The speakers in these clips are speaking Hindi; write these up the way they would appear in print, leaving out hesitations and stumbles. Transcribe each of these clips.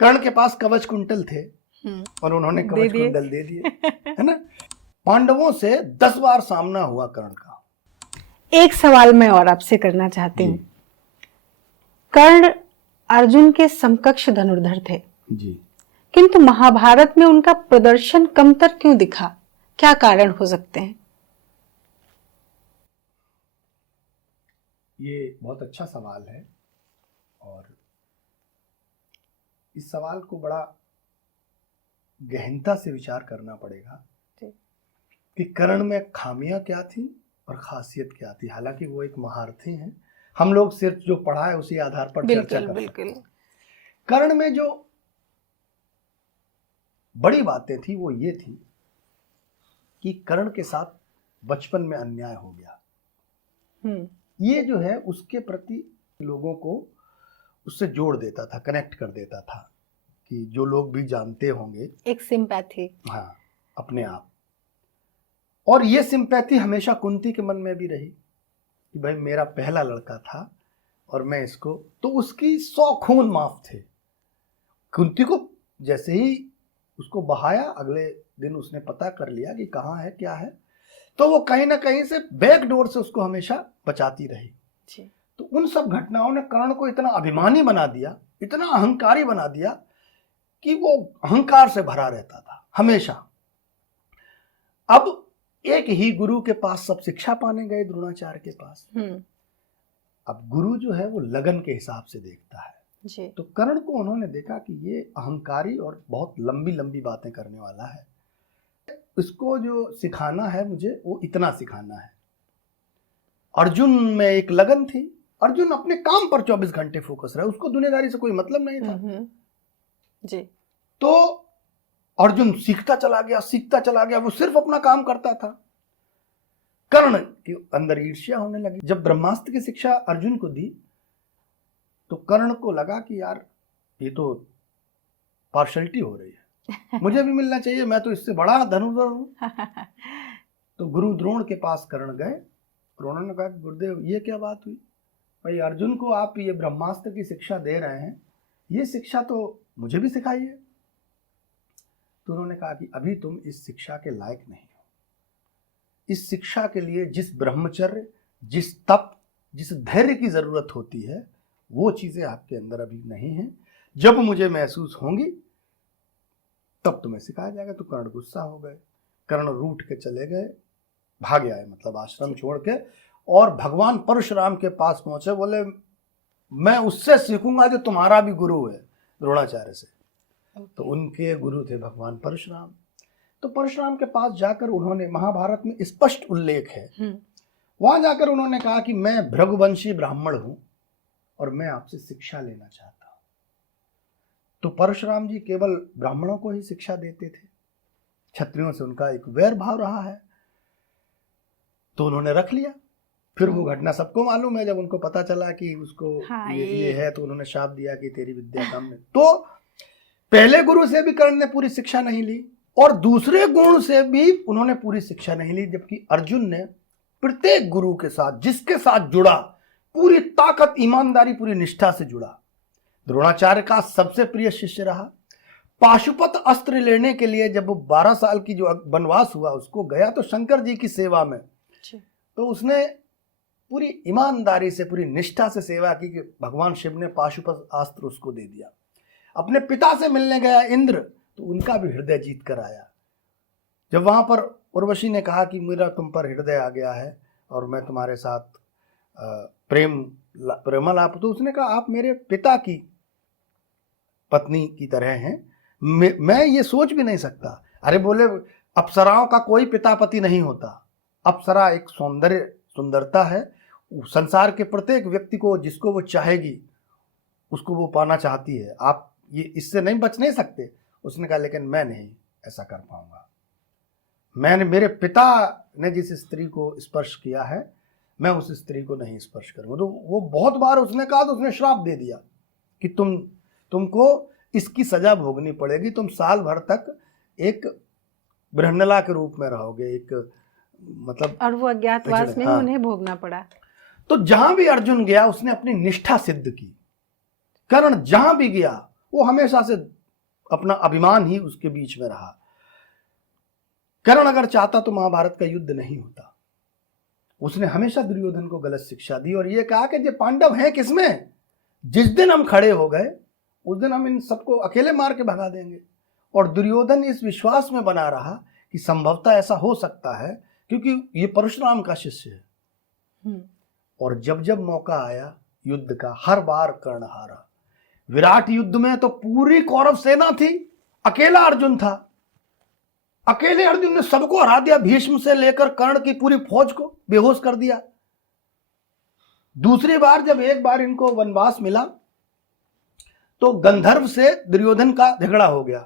कर्ण के पास कवच कुंडल थे और उन्होंने कवच कुंडल दे दिए, है ना। पांडवों से 10 बार सामना हुआ कर्ण का। एक सवाल मैं और आपसे करना चाहती हूँ। कर्ण अर्जुन के समकक्ष धनुर्धर थे जी, किंतु महाभारत में उनका प्रदर्शन कमतर क्यों दिखा? क्या कारण हो सकते हैं? ये बहुत अच्छा सवाल है और इस सवाल को बड़ा गहनता से विचार करना पड़ेगा कि कर्ण में खामियां क्या थी और खासियत क्या थी। हालांकि वो एक महारथी हैं, हम लोग सिर्फ जो पढ़ा है उसी आधार पर चर्चा कर सकते हैं। कर्ण में जो बड़ी बातें थी वो ये थी कि कर्ण के साथ बचपन में अन्याय हो गया। ये जो है उसके प्रति लोगों को उससे जोड़ देता था, कनेक्ट कर देता था कि जो लोग भी जानते होंगे, एक सिंपैथी, हाँ, अपने आप। और ये सिंपैथी हमेशा कुंती के मन में भी रही कि भाई मेरा पहला लड़का था और मैं इसको, तो उसकी 100 खून माफ थे। कुंती को जैसे ही उसको बहाया, अगले दिन उसने पता कर लिया कि कहाँ है क्या है, तो वो कहीं ना कहीं से बैक डोर से उसको हमेशा बचाती रही। तो उन सब घटनाओं ने कर्ण को इतना अभिमानी बना दिया, इतना अहंकारी बना दिया कि वो अहंकार से भरा रहता था हमेशा। अब एक ही गुरु के पास सब शिक्षा पाने गए, द्रोणाचार्य के पास। अब गुरु जो है वो लगन के हिसाब से देखता है जी। तो कर्ण को उन्होंने देखा कि ये अहंकारी और बहुत लंबी लंबी बातें करने वाला है, इसको जो सिखाना है मुझे वो इतना सिखाना है। अर्जुन में एक लगन थी, अर्जुन अपने काम पर 24 घंटे फोकस रहा, उसको दुनियादारी से कोई मतलब नहीं था जी। तो अर्जुन सीखता चला गया, वो सिर्फ अपना काम करता था। कर्ण के अंदर ईर्ष्या होने लगी। जब ब्रह्मास्त्र की शिक्षा अर्जुन को दी तो कर्ण को लगा कि यार ये तो पार्शलिटी हो रही है, मुझे भी मिलना चाहिए, मैं तो इससे बड़ा धनुर्धर हूं। तो गुरु द्रोण के पास कर्ण गए और उन्होंने कहा गुरुदेव ये क्या बात हुई, भाई अर्जुन को आप ये ब्रह्मास्त्र की शिक्षा दे रहे हैं, ये शिक्षा तो मुझे भी सिखाइए। तो उन्होंने कहा कि अभी तुम इस शिक्षा के लायक नहीं हो। इस शिक्षा के लिए जिस ब्रह्मचर्य, जिस तप, जिस धैर्य की जरूरत होती है वो चीजें आपके अंदर अभी नहीं है। जब मुझे महसूस होंगी तब तुम्हें सिखाया जाएगा। तो कर्ण गुस्सा हो गए, कर्ण रूठ के चले गए, भाग आए, मतलब आश्रम छोड़ के, और भगवान परशुराम के पास पहुंचे। बोले मैं उससे सीखूंगा जो तुम्हारा भी गुरु है, द्रोणाचार्य से। तो उनके गुरु थे भगवान परशुराम। तो परशुराम के पास जाकर उन्होंने, महाभारत में स्पष्ट उल्लेख है, वहां जाकर उन्होंने कहा कि मैं भृगुवंशी ब्राह्मण हूं और मैं आपसे शिक्षा लेना चाहता हूं। तो परशुराम जी केवल ब्राह्मणों को ही शिक्षा देते थे, क्षत्रियों से उनका एक वैर भाव रहा है। तो उन्होंने रख लिया। फिर वो घटना सबको मालूम है, जब उनको पता चला कि उसको ये है, तो उन्होंने शाप दिया कि तेरी विद्या कम है। तो पहले गुरु से भी कर्ण ने पूरी शिक्षा नहीं ली और दूसरे गुरु से भी उन्होंने पूरी शिक्षा नहीं ली, जबकि अर्जुन ने प्रत्येक गुरु के साथ, जिसके साथ जुड़ा, पूरी ताकत, ईमानदारी, पूरी निष्ठा से जुड़ा। द्रोणाचार्य का सबसे प्रिय शिष्य रहा। पाशुपत अस्त्र लेने के लिए जब 12 साल की जो वनवास हुआ उसको गया तो शंकर जी की सेवा में, तो उसने पूरी ईमानदारी से, पूरी निष्ठा से सेवा की कि भगवान शिव ने पाशुपत अस्त्र उसको दे दिया। अपने पिता से मिलने गया इंद्र, तो उनका भी हृदय जीत कर आया। जब वहां पर उर्वशी ने कहा कि मेरा तुम पर हृदय आ गया है और मैं तुम्हारे साथ प्रेमालाप, तो उसने कहा आप मेरे पिता की पत्नी की तरह हैं, मैं ये सोच भी नहीं सकता। अरे बोले अप्सराओं का कोई पिता पति नहीं होता, अप्सरा एक सुंदरता है, संसार के प्रत्येक व्यक्ति को, जिसको वो चाहेगी उसको वो पाना चाहती है, आप ये इससे नहीं बच नहीं सकते। उसने कहा लेकिन मैं नहीं ऐसा कर पाऊंगा, मैंने, मेरे पिता ने जिस स्त्री को स्पर्श किया है मैं उस स्त्री को नहीं स्पर्श करूंगा। तो वो बहुत बार उसने कहा, तो उसने श्राप दे दिया कि तुमको इसकी सजा भोगनी पड़ेगी, तुम साल भर तक एक बृहन्नला के रूप में रहोगे, एक मतलब, और वो अज्ञातवास में उन्हें भोगना पड़ा। तो जहां भी अर्जुन गया उसने अपनी निष्ठा सिद्ध की। कर्ण जहां भी गया वो हमेशा से अपना अभिमान ही उसके बीच में रहा। कर्ण अगर चाहता तो महाभारत का युद्ध नहीं होता। उसने हमेशा दुर्योधन को गलत शिक्षा दी और ये कहा कि ये पांडव हैं किसमें, जिस दिन हम खड़े हो गए उस दिन हम इन सबको अकेले मार के भगा देंगे। और दुर्योधन इस विश्वास में बना रहा कि संभवतः ऐसा हो सकता है क्योंकि ये परशुराम का शिष्य है। और जब जब मौका आया युद्ध का, हर बार कर्ण हारा। विराट युद्ध में तो पूरी कौरव सेना थी, अकेला अर्जुन था। अकेले अर्जुन ने सबको हरा दिया, भीष्म से लेकर कर्ण की पूरी फौज को बेहोश कर दिया। दूसरी बार जब एक बार इनको वनवास मिला तो गंधर्व से दुर्योधन का झगड़ा हो गया,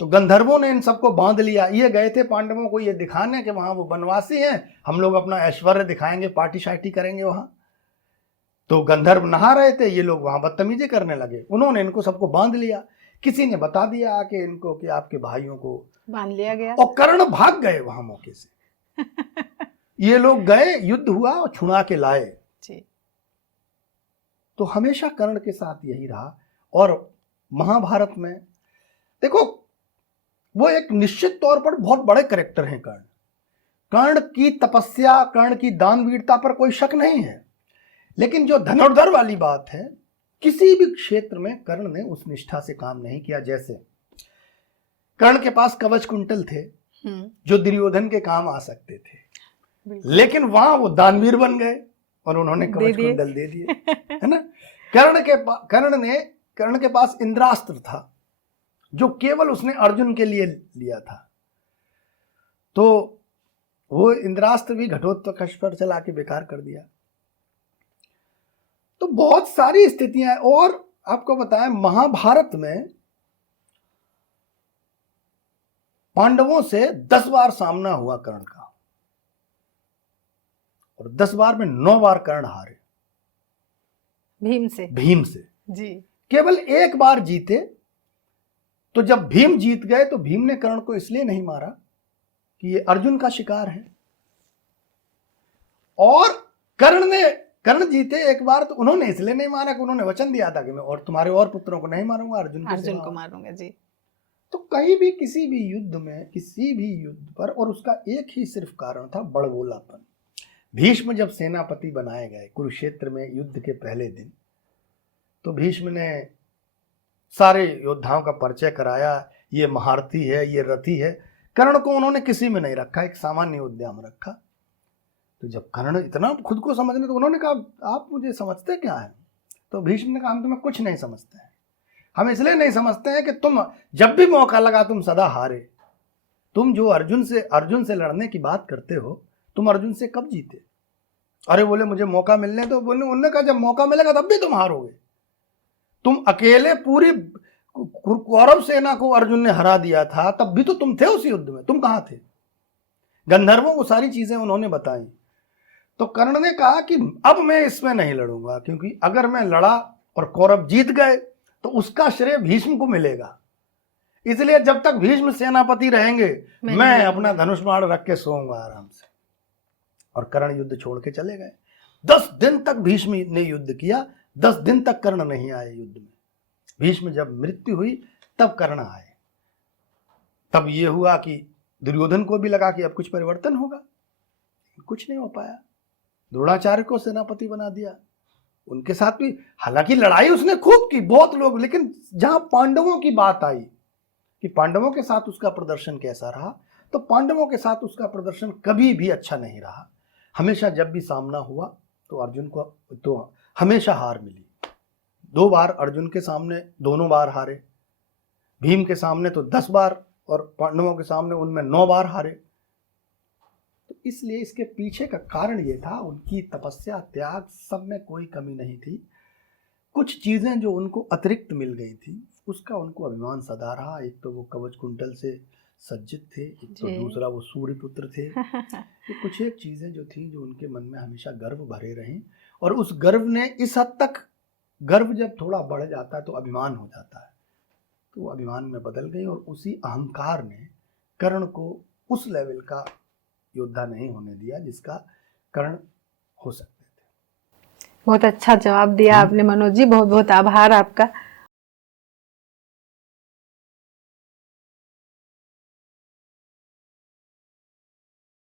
तो गंधर्वों ने इन सबको बांध लिया। ये गए थे पांडवों को ये दिखाने कि वहां वो वनवासी हैं, हम लोग अपना ऐश्वर्य दिखाएंगे, पार्टी शार्टी करेंगे वहां। तो गंधर्व नहा रहे थे, ये लोग वहां बदतमीजी करने लगे। उन्होंने इनको सबको बांध लिया। किसी ने बता दिया कि इनको कि आपके भाइयों को बांध लिया गया, और कर्ण भाग गए वहां मौके से। ये लोग गए, युद्ध हुआ और छुड़ा के लाए। तो हमेशा कर्ण के साथ यही रहा। और महाभारत में देखो, वो एक निश्चित तौर पर बहुत बड़े कैरेक्टर हैं कर्ण। कर्ण की तपस्या, कर्ण की दानवीरता पर कोई शक नहीं है, लेकिन जो धनुर्धर वाली बात है, किसी भी क्षेत्र में कर्ण ने उस निष्ठा से काम नहीं किया। जैसे कर्ण के पास कवच कुंडल थे जो दुर्योधन के काम आ सकते थे, लेकिन वहां वो दानवीर बन गए और उन्होंने कवच कुंडल दे दिए, है ना। कर्ण के पास इंद्रास्त्र था जो केवल उसने अर्जुन के लिए लिया था, तो वो इंद्रास्त्र भी घटोत्कच पर चला के बेकार कर दिया। तो बहुत सारी स्थितियां हैं। और आपको बताएं, महाभारत में पांडवों से 10 बार सामना हुआ कर्ण का, और 10 बार में 9 बार कर्ण हारे भीम से जी। केवल एक बार जीते। तो जब भीम जीत गए तो भीम ने कर्ण को इसलिए नहीं मारा कि ये अर्जुन का शिकार है। और कर्ण जीते एक बार तो उन्होंने इसलिए नहीं मारा कि उन्होंने वचन दिया था कि मैं और तुम्हारे और पुत्रों को नहीं मारूंगा, अर्जुन को मारूंगा जी। तो कहीं भी किसी भी युद्ध में, किसी भी युद्ध पर, और उसका एक ही सिर्फ कारण था, बड़बोलापन। भीष्म जब सेनापति बनाए गए कुरुक्षेत्र में युद्ध के पहले दिन, तो भीष्म ने सारे योद्धाओं का परिचय कराया, ये महारथी है, ये रथी है। कर्ण को उन्होंने किसी में नहीं रखा, एक सामान्य योद्धा में रखा। तो जब कर्ण इतना खुद को समझने, तो उन्होंने कहा आप मुझे समझते क्या है? तो भीष्म ने कहा हम तुम्हें कुछ नहीं समझते हैं। हम इसलिए नहीं समझते हैं कि तुम जब भी मौका लगा तुम सदा हारे। तुम जो अर्जुन से लड़ने की बात करते हो, तुम अर्जुन से कब जीते? अरे बोले मुझे मौका मिलने दो। बोले, उन्होंने कहा जब मौका मिलेगा तब भी तुम हारोगे। तुम अकेले पूरी कौरव सेना को अर्जुन ने हरा दिया था, तब भी तो तुम थे उस युद्ध में, तुम कहां थे? गंधर्वों को सारी चीजें उन्होंने बताई। तो कर्ण ने कहा कि अब मैं इसमें नहीं लड़ूंगा, क्योंकि अगर मैं लड़ा और कौरव जीत गए तो उसका श्रेय भीष्म को मिलेगा। इसलिए जब तक भीष्म सेनापति रहेंगे मैं अपना धनुष बाण रख के सोऊंगा आराम से। और कर्ण युद्ध छोड़ के चले गए। 10 दिन तक भीष्म ने युद्ध किया, 10 दिन तक कर्ण नहीं आए युद्ध में। भीष्म जब मृत्यु हुई तब कर्ण आए। तब ये हुआ कि दुर्योधन को भी लगा कि अब कुछ परिवर्तन होगा, कुछ नहीं हो पाया। द्रोणाचार्य को सेनापति बना दिया, उनके साथ भी हालांकि लड़ाई उसने खूब की, बहुत लोग, लेकिन जहां पांडवों की बात आई कि पांडवों के साथ उसका प्रदर्शन कैसा रहा, तो पांडवों के साथ उसका प्रदर्शन कभी भी अच्छा नहीं रहा। हमेशा जब भी सामना हुआ तो अर्जुन को तो हमेशा हार मिली। 2 बार अर्जुन के सामने दोनों बार हारे, भीम के सामने तो 10 बार, और पांडवों के सामने उनमें 9 बार हारे। तो इसलिए इसके पीछे का कारण ये था, उनकी तपस्या, त्याग, सब में कोई कमी नहीं थी। कुछ चीजें जो उनको अतिरिक्त मिल गई थी उसका उनको अभिमान सदा रहा। एक तो वो कवच कुंडल से सज्जित थे, एक तो दूसरा वो सूर्यपुत्र थे। ये कुछ एक चीजें जो थी जो उनके मन में हमेशा गर्व भरे रहीं, और उस गर्व ने इस हद तक, गर्व जब थोड़ा बढ़ जाता है तो अभिमान हो जाता है, तो वो अभिमान में बदल गई। और उसी अहंकार ने कर्ण को उस लेवल का योद्धा नहीं होने दिया जिसका कर्ण हो सकते थे। बहुत अच्छा जवाब दिया आपने मनोज जी, बहुत बहुत आभार आपका।